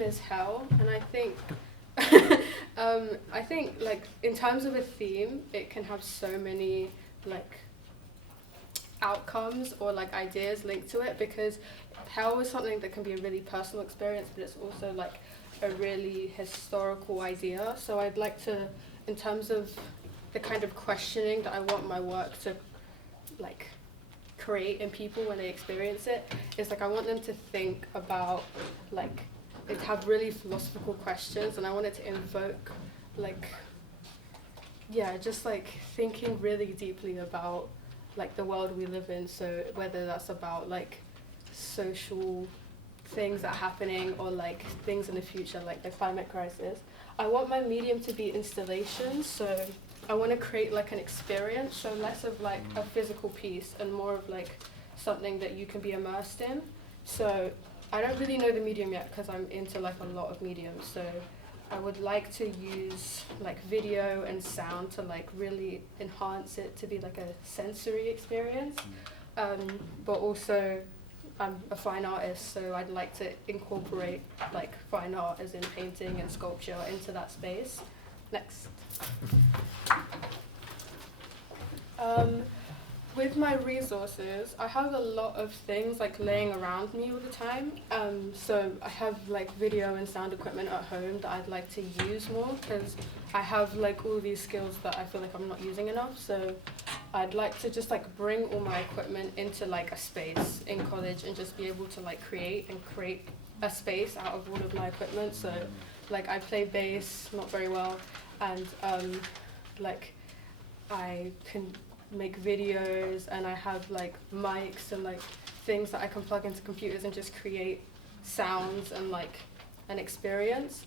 theme is hell, and I think like in terms of a theme, it can have so many like outcomes or like ideas linked to it, because hell is something that can be a really personal experience, but it's also like a really historical idea. So I'd like to, in terms of the kind of questioning that I want my work to like create in people when they experience it, is like I want them to think about like, it have really philosophical questions, and I want it to invoke like, yeah, just like thinking really deeply about like the world we live in. So whether that's about like social things that are happening or like things in the future like the climate crisis. I want my medium to be installations, so I want to create like an experience, so less of like a physical piece and more of like something that you can be immersed in. So I don't really know the medium yet because I'm into like a lot of mediums, so I would like to use like video and sound to like really enhance it to be like a sensory experience. But also I'm a fine artist, so I'd like to incorporate like fine art as in painting and sculpture into that space. Next. With my resources, I have a lot of things like laying around me all the time. So I have like video and sound equipment at home that I'd like to use more, because I have like all these skills that I feel like I'm not using enough. So I'd like to just like bring all my equipment into like a space in college and just be able to like create a space out of all of my equipment. So like I play bass not very well, and like I can make videos, and I have like mics and like things that I can plug into computers and just create sounds and like an experience.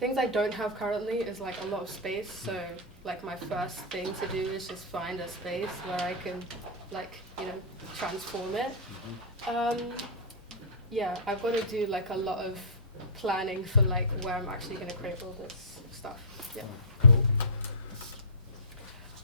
Things I don't have currently is like a lot of space, so like my first thing to do is just find a space where I can like, you know, transform it. Yeah, I've got to do like a lot of planning for like where I'm actually going to create all this stuff. Yeah. Cool.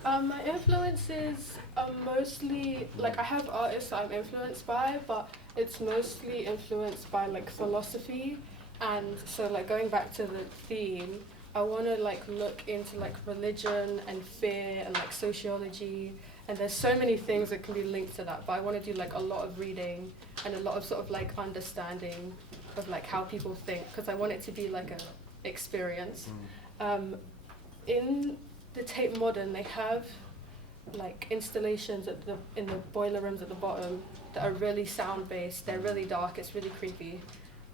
My influences are mostly, like I have artists that I'm influenced by, but it's mostly influenced by like philosophy. And so like going back to the theme, I want to like look into like religion and fear and like sociology, and there's so many things that can be linked to that, but I want to do like a lot of reading and a lot of sort of like understanding of like how people think, because I want it to be like a experience. In the Tate Modern, they have like installations in the boiler rooms at the bottom that are really sound based. They're really dark, it's really creepy,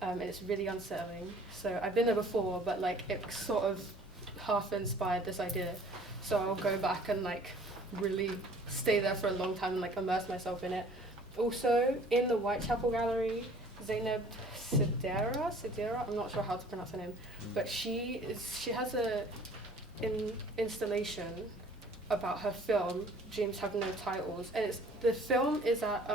and it's really unsettling. So I've been there before, but like it sort of half inspired this idea. So I'll go back and like really stay there for a long time and like immerse myself in it. Also in the Whitechapel Gallery, Zainab Sidera, I'm not sure how to pronounce her name, but she has a installation about her film Dreams Have No Titles, and the film is at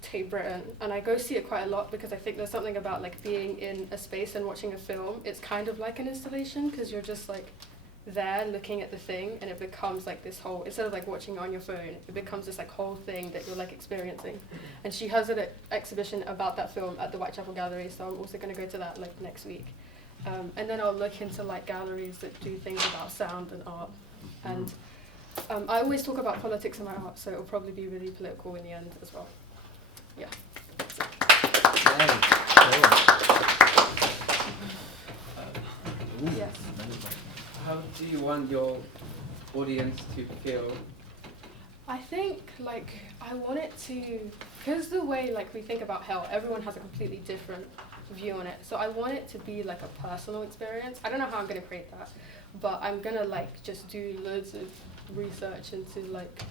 Tate Britain, and I go see it quite a lot because I think there's something about like being in a space and watching a film. It's kind of like an installation because you're just like there looking at the thing, and it becomes like this whole, instead of like watching it on your phone, it becomes this like whole thing that you're like experiencing. And she has an exhibition about that film at the Whitechapel Gallery, so I'm also going to go to that like next week. And then I'll look into like galleries that do things about sound and art. And I always talk about politics in my art, so it'll probably be really political in the end as well. Yeah. Yes. How do you want your audience to feel? I think like I want it to, because the way like we think about hell, everyone has a completely different view on it. So I want it to be like a personal experience. I don't know how I'm going to create that, but I'm going to like just do loads of research into like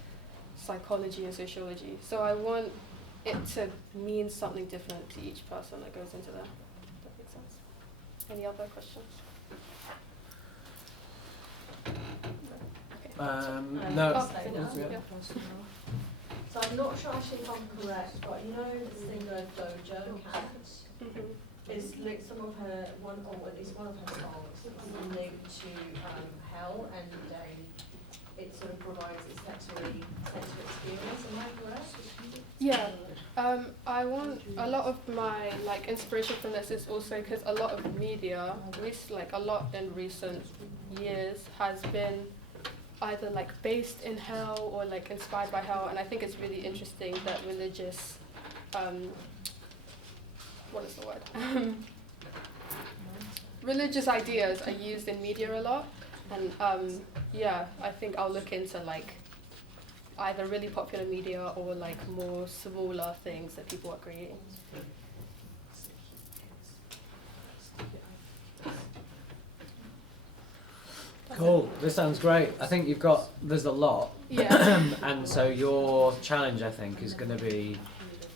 psychology and sociology. So I want it to mean something different to each person that goes into there. Does that make sense? Any other questions? No. Yeah. So I'm not sure actually if I'm correct, but you know the singer Doja Cat is like some of her one, or at least one of her songs is linked to hell, and it sort of provides a sensory experience. Am I correct? Yeah. I want a lot of my like inspiration from this is also because a lot of media, like a lot in recent years, has been either like based in hell or like inspired by hell, and I think it's really interesting that religious, what is the word? Religious ideas are used in media a lot, and yeah, I think I'll look into like either really popular media or like more smaller things that people are creating. Cool. This sounds great. I think there's a lot. Yeah. And so your challenge, I think, is going to be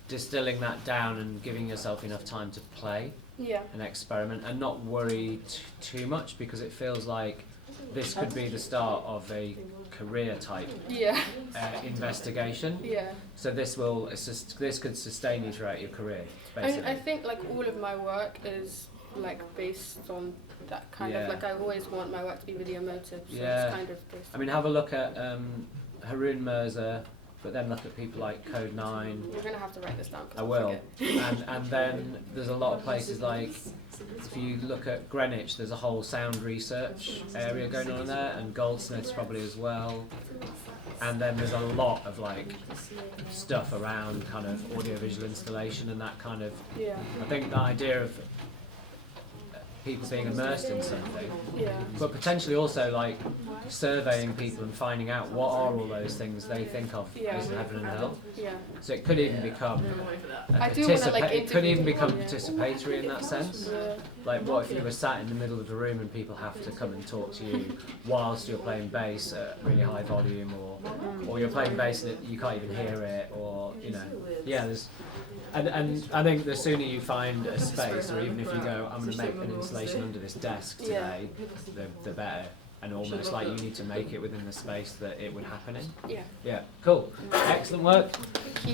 distilling that down and giving yourself enough time to play Yeah. and experiment and not worry too much, because it feels like this could be the start of a career type Yeah. investigation. Yeah. So this could sustain you throughout your career, basically. I think like all of my work is like based on that kind Yeah. of like I always want my work to be really emotive, so Yeah. it's kind of based. I mean, have a look at Haroon Mirza, but then look at people like Code 9. You're gonna have to write this down. 'Cause I I'll will. forget. And then there's a lot of places like, if you look at Greenwich, there's a whole sound research area going on there, and Goldsmiths probably as well. And then there's a lot of like stuff around kind of audiovisual installation and that kind of. Yeah. I think the idea of people being immersed in something, Yeah. but potentially also like surveying people and finding out what are all those things they think of Yeah. as heaven and hell. Yeah. So it could even become I do wanna, like, it could even interview become people, yeah. participatory in that sense. Yeah. Like, what if you were sat in the middle of the room and people have to come and talk to you whilst you're playing bass at really high volume, or you're playing bass and you can't even hear it, or yeah, there's. And I think the sooner you find a space, or even if you go, I'm going to make an installation under this desk today, the better. And almost like you need to make it within the space that it would happen in. Yeah. Yeah, cool. Excellent work. Thank you.